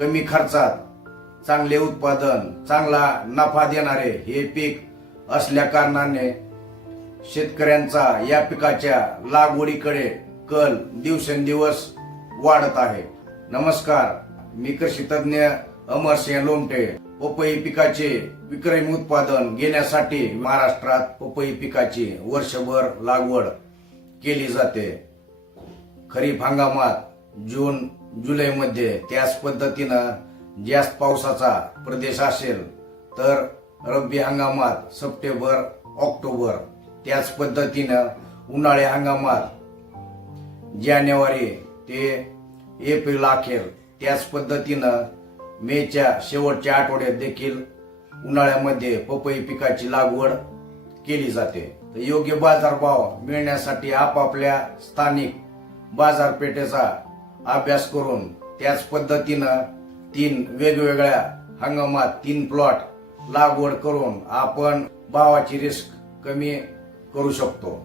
कमी खर्चात चांगले उत्पादन, चांगला नफा देणारे हे पीक असल्या कारणाने शेतकऱ्यांचा या पिकाच्या लागवडीकडे कल दिवसेंदिवस वाढत आहे. नमस्कार, मी कृषी तज्ञ अमरसिंह लोमटे. पपई पिकाचे विक्रमी उत्पादन घेण्यासाठी महाराष्ट्रात पपई पिकाची वर्षभर लागवड केली जाते. खरीप हंगामात जून जुलै मध्ये त्याच पद्धतीनं जास्त पावसाचा प्रदेश असेल तर रब्बी हंगामात सप्टेंबर ऑक्टोबर, त्याच पद्धतीनं उन्हाळी हंगामात जानेवारी ते एप्रिल अखेर, त्याच पद्धतीनं मेच्या शेवटच्या आठवड्यात देखील उन्हाळ्यामध्ये पपई पिकाची लागवड केली जाते. योग्य बाजारभाव मिळण्यासाठी आपापल्या स्थानिक बाजारपेठेचा अभ्यास करून त्याच पद्धतीनं 3 वेगवेगळ्या हंगामात 3 प्लॉट लागवड करून आपण भावाची रिस्क कमी करू शकतो.